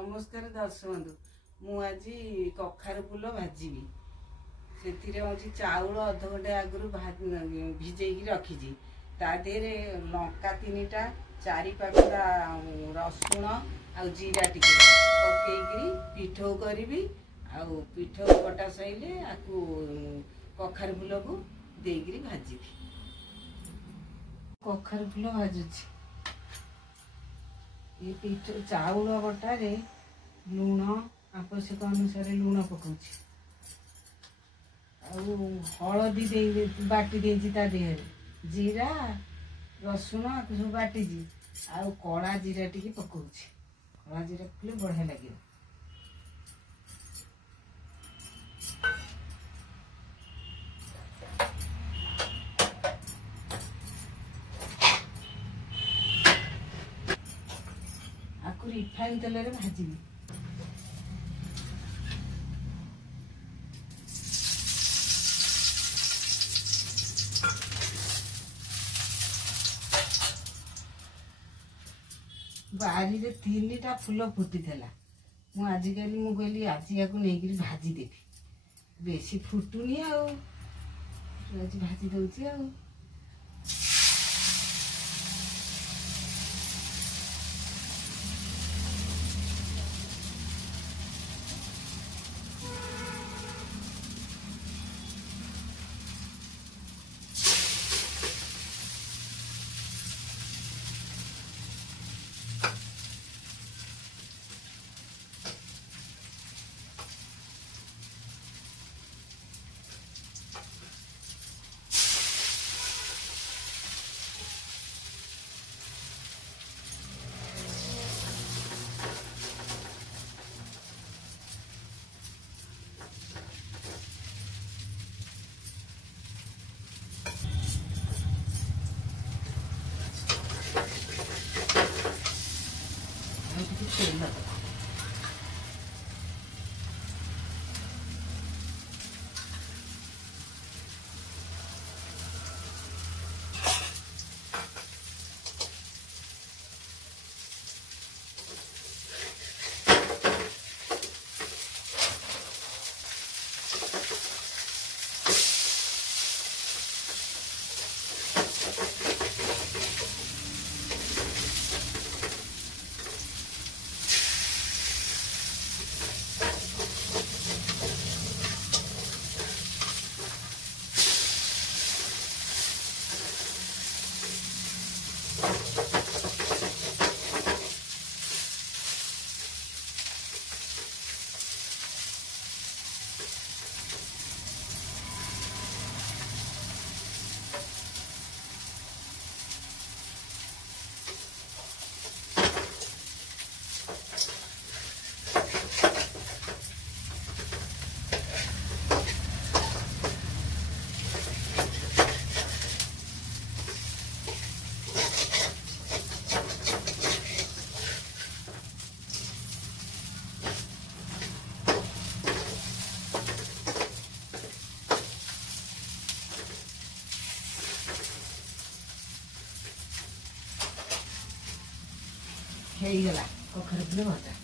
नमस्कार दर्शक बंधु मु आज कखार फूल भाजी से चाउल अध घंटे आगु भिजे रखी ता देहरे लंका 3टा 4 पाखुड़ा रसुण आ जीरा टिके पकईकरी पिठो करी पिठो कटा सैले आपको कखार फूल को देकरी भाजी कखार फूल भाजुची ये पिठो चाउल बटार लुण आवश्यक अनुसार लुण पकाउछि हलदी बाटी देछि ता देहरे जीरा रसुण सब बाटी कला जीरा टी पकाउछि कला जीरा पकले बढ़िया लगे रिफाइन तेल रे भाजी बारी रे 3टा फूल फुटी थला मु आजिकली मु कहली आज या नहीं भाजी देवी बेसी फुटुनी आज भाजी दउची गला कखार फूल भजा।